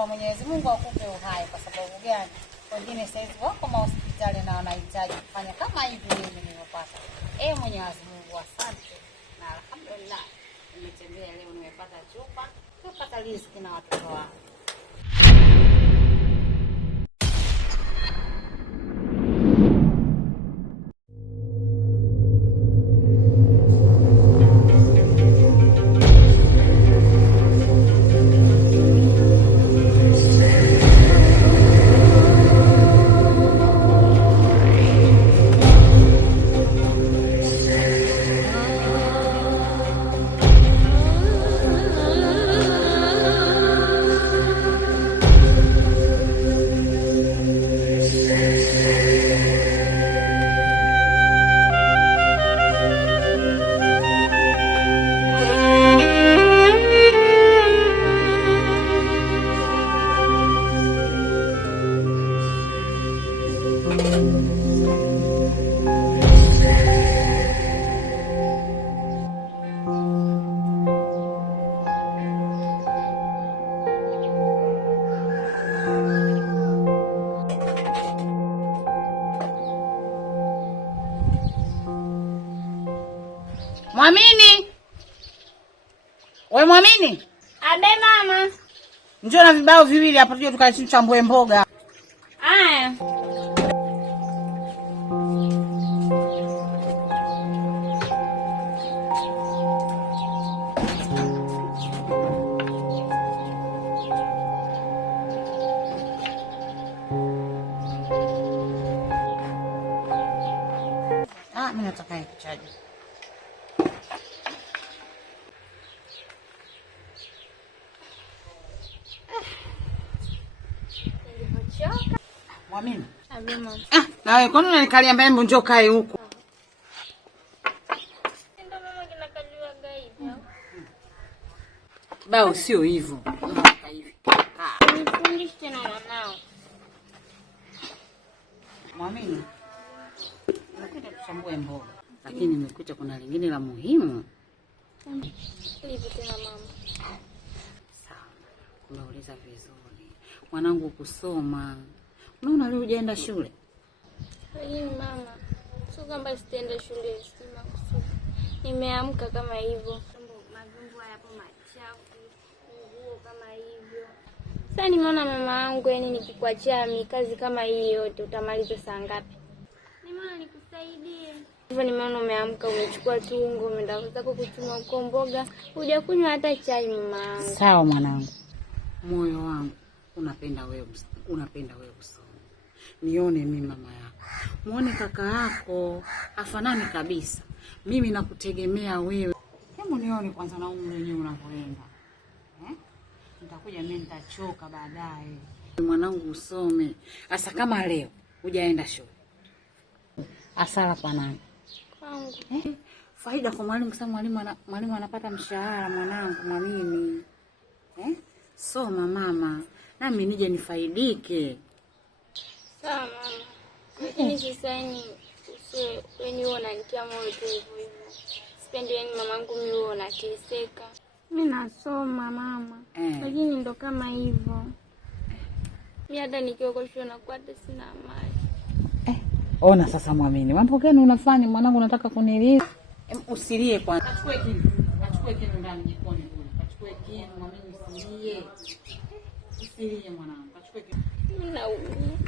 naomba Mwenyezi Mungu akupe uhai. Kwa sababu gani? Wengine saizi wako hospitali na wanahitaji kufanya kama hivi mimi nilipata. Mwenyezi Mungu asante. Na alhamdulillah nimetembea leo, nimepata chupa, nimepata riziki na watoto wangu. Mwamini. Wewe Mwamini? Abe mama. Njoo na vibao viwili hapo tuje tukachambue mboga. Aya. Mimi nataka kuchaji. Mwamini. Abe mama. Na wewe kwani unanikalia mbembe, njoo kae huko. Ndio mama kinakaliwa gaidi. Bao sio hivyo. Hivi. Nifundishe tena mwanao. Mwamini. Nakwenda kuchambua mboga. Lakini nimekuta kuna lingine la muhimu. Lipi tena mama? Sawa. Unauliza vizuri. Mwanangu kusoma. Unaona leo hujaenda shule? Lakini mama, sio kwamba sitaenda shule, sima kusudi. Nimeamka kama hivyo. Majumbo hayapo machafu, nguo kama hivyo. Sasa nimeona mama yangu, yani nikikuachia kazi kama hii yote utamaliza saa ngapi? Nimeona nikusaidie. Hivyo nimeona umeamka, umechukua tungo, umeenda zako kuchuma uko mboga, hujakunywa hata chai mama. Sawa mwanangu. Moyo wangu unapenda wewe kusoma. Nione mimi mama yako. Muone kaka yako afanani kabisa. Mimi nakutegemea wewe. Hebu nione kwanza na umri wenyewe unapoenda. Nitakuja mimi nitachoka baadaye. Mwanangu usome. Asa kama leo hujaenda shule. Asala kwa nani? Kwangu. Faida kwa mwalimu, kwa mwalimu anapata mshahara mwanangu Mwamini. Soma mama. Nami nije nifaidike. Sawa mama. Lakini sasa wewe unanitia moyo tu hivyo. Sipendi yani mamangu mimi unateseka. Mimi nasoma mama. Lakini ndo kama hivyo. Mimi hata nikiwa kwa shule nakuwa hata sina amani. Ona sasa Mwamini, mambo gani unafanya mwanangu, unataka kunilia? Usilie kwanza. Achukue kitu ndani jikoni kule. Achukue kitu Mwamini, usilie. Usilie mwanangu. Achukue kitu. Mimi naumia.